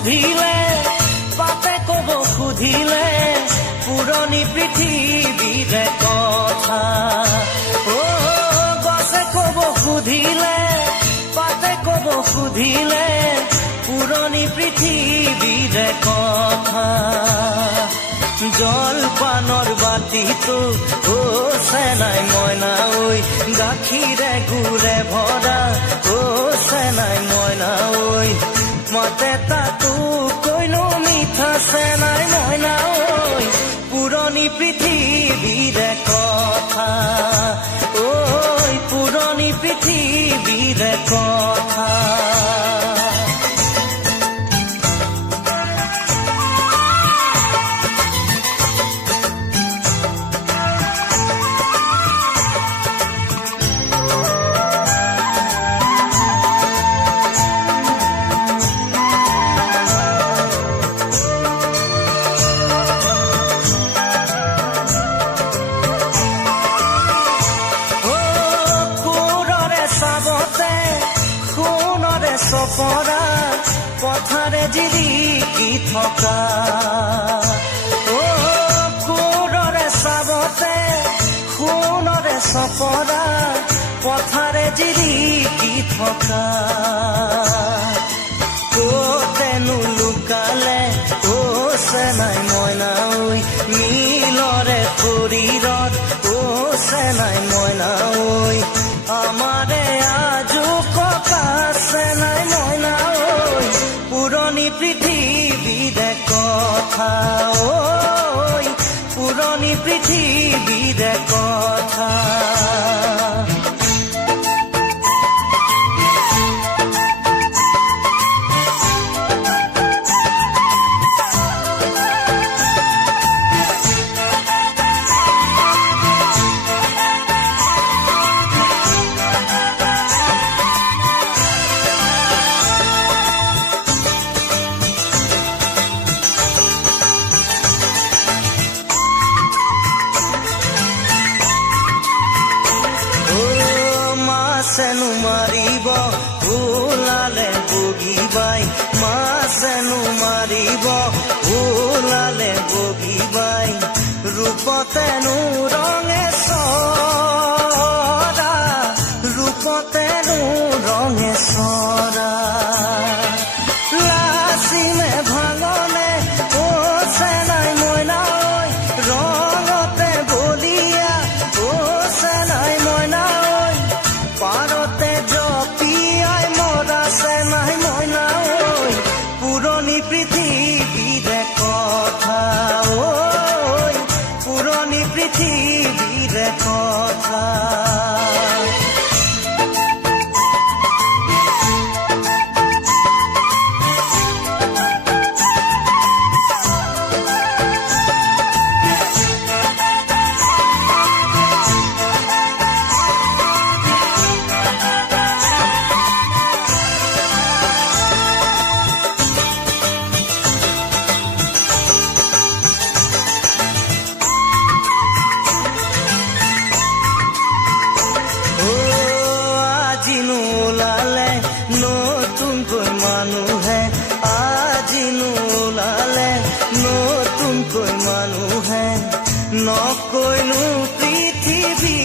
সুধিলে পাতে কব সুধিলে পুৰণি পৃথিৱীৰে কথা গছে কব সুধিলে পাতে কব সুধিলে পুৰণি পৃথিৱীৰে কথা জলপানৰ বাতিটো চেনাই মইনা ঐ গাখীৰে গুৰে ভৰা চেনাই মইনা ঐ মাতে তাতো কৈনো মিঠা চেনাই মইনা ঐ পুৰণি পৃথিৱীৰে কথা ঐ পুৰণি পৃথিৱীৰে কথা চপৰা পথাৰে জিলিকি থকা সুৰৰে চাবতে সোণৰে চপৰা পথাৰে জিলিকি থকা কতেনো লুকালে চেনাই মইনা ঐ নীলৰে শৰীৰত চেনাই মইনা ঐ আমাৰে আজো ককা চেনাই মইনা ঐ পুৰণি পৃথিৱীৰে কথা ঐ পুৰণি পৃথিৱীৰে কথা মাছেনো মাৰিব ওলালে বগী বাই মাছেনো মাৰিব ওলালে বগী বাই ৰূপতেনো ৰঙে চৰা ৰূপতেনো ৰঙে চৰা লাচিমে ভাঙনে চেনাই মইনা ঐ ৰঙতে বলিয়া চেনাই মইনা পাৰতে জপিয়াই মৰা চেনাই মইনা ঐ পুৰণি পৃথিৱীৰে কথা ঐ পুৰণি পৃথিৱীৰে কথা ওলালে নতুনকৈ মানুহে আজি নোলালে নতুনকৈ মানুহে নকৈনো পৃথিৱী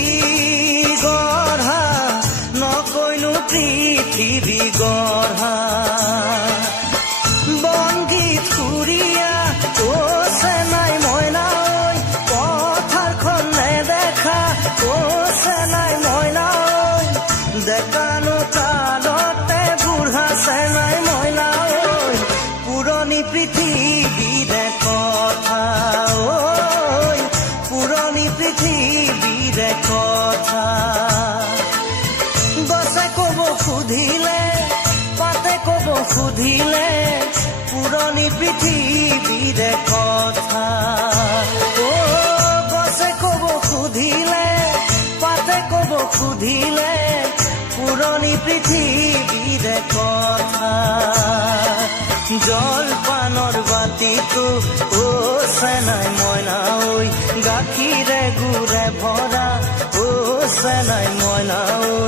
গঢ়া নকৈনো পৃথিৱী গঢ়া বংগীত সুৰীয়া চেনাই মইনা ঐ পথাৰখন নেদেখা চেনাই মইনা ঐ দেখানো তালতে বুঢ়া চেনাই মইনা ঐ পুৰণি পৃথিৱীৰে কথা ঐ পুৰণি পৃথিৱীৰে কথা গছে কব সুধিলে পাতে কব সুধিলে পুৰণি পৃথিৱীৰে কথা গছে কব সুধিলে পাতে কব সুধিলে পুৰণি পৃথিৱীৰে কথা জলপানৰ বাতিটো চেনাই মইনা ঐ গাখীৰে গুৰে ভৰা চেনাই মইনা ঐ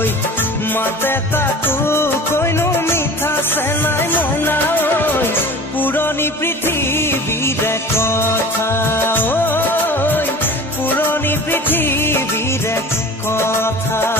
মাতে তাতো কৈনো মিঠা চেনাই মইনা ঐ কথা